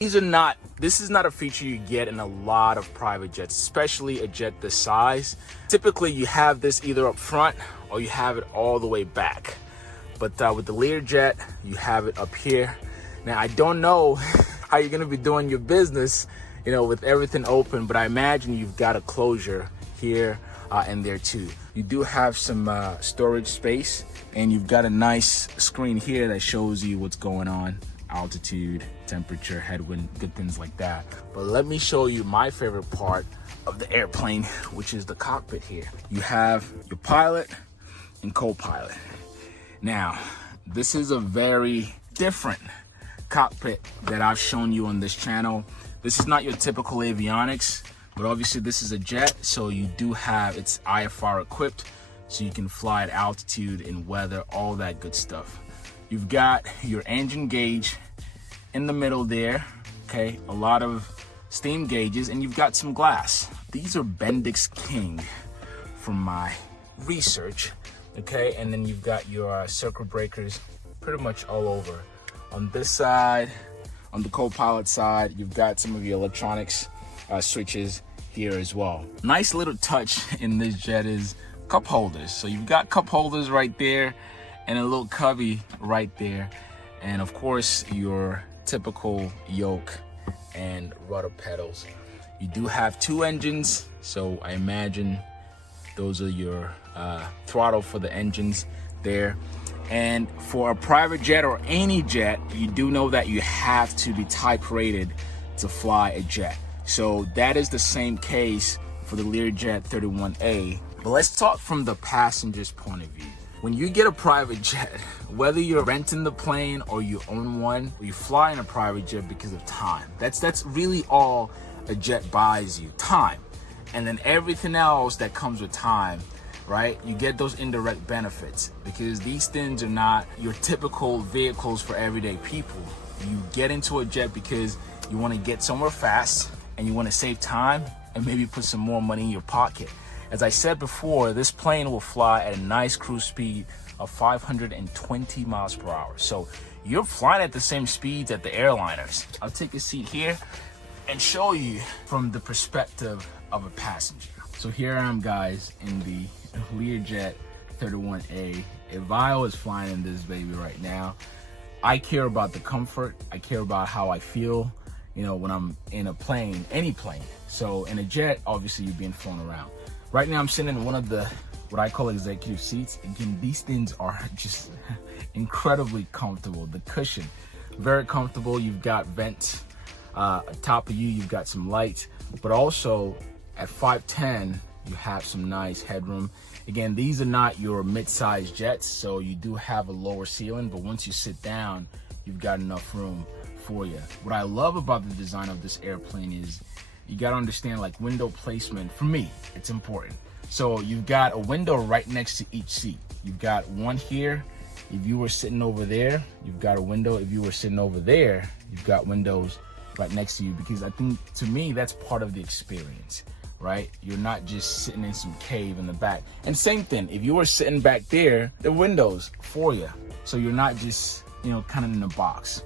This is not a feature you get in a lot of private jets, especially a jet this size. Typically you have this either up front or you have it all the way back. But with the Learjet, you have it up here. Now, I don't know how you're gonna be doing your business, with everything open, but I imagine you've got a closure here and there too. You do have some storage space, and you've got a nice screen here that shows you what's going on. Altitude, temperature, headwind, good things like that. But let me show you my favorite part of the airplane, which is the cockpit here. You have your pilot and co-pilot. Now, this is a very different cockpit that I've shown you on this channel. This is not your typical avionics, but obviously this is a jet, so you do have, it's IFR equipped, so you can fly at altitude and weather, all that good stuff. You've got your engine gauge in the middle there, okay? A lot of steam gauges, and you've got some glass. These are Bendix King from my research, okay? And then you've got your circuit breakers pretty much all over. On this side, on the co-pilot side, you've got some of your electronics switches here as well. Nice little touch in this jet is cup holders. So you've got cup holders right there, and a little cubby right there, and of course your typical yoke and rudder pedals. You do have 2 engines, so I imagine those are your throttle for the engines there. And for a private jet or any jet, you do know that you have to be type rated to fly a jet. So that is the same case for the Learjet 31A. But let's talk from the passenger's point of view. When you get a private jet, whether you're renting the plane or you own one, or you fly in a private jet because of time. That's really all a jet buys you, time. And then everything else that comes with time, right? You get those indirect benefits, because these things are not your typical vehicles for everyday people. You get into a jet because you want to get somewhere fast and you want to save time and maybe put some more money in your pocket. As I said before, this plane will fly at a nice cruise speed of 520 miles per hour. So you're flying at the same speeds at the airliners. I'll take a seat here and show you from the perspective of a passenger. So here I am, guys, in the Learjet 31A. If I was flying in this baby right now, I care about the comfort. I care about how I feel, when I'm in a plane, any plane. So in a jet, obviously you're being flown around. Right now I'm sitting in one of the, what I call executive seats. Again, these things are just incredibly comfortable. The cushion, very comfortable. You've got vents top of you, you've got some lights, but also at 5'10", you have some nice headroom. Again, these are not your mid-sized jets, so you do have a lower ceiling, but once you sit down, you've got enough room for you. What I love about the design of this airplane is you got to understand, like, window placement. For me, it's important. So you've got a window right next to each seat. You've got one here. If you were sitting over there, you've got a window. If you were sitting over there, you've got windows right next to you, because I think, to me, that's part of the experience, right? You're not just sitting in some cave in the back. And same thing, if you were sitting back there, the windows for you. So you're not just, kind of in a box.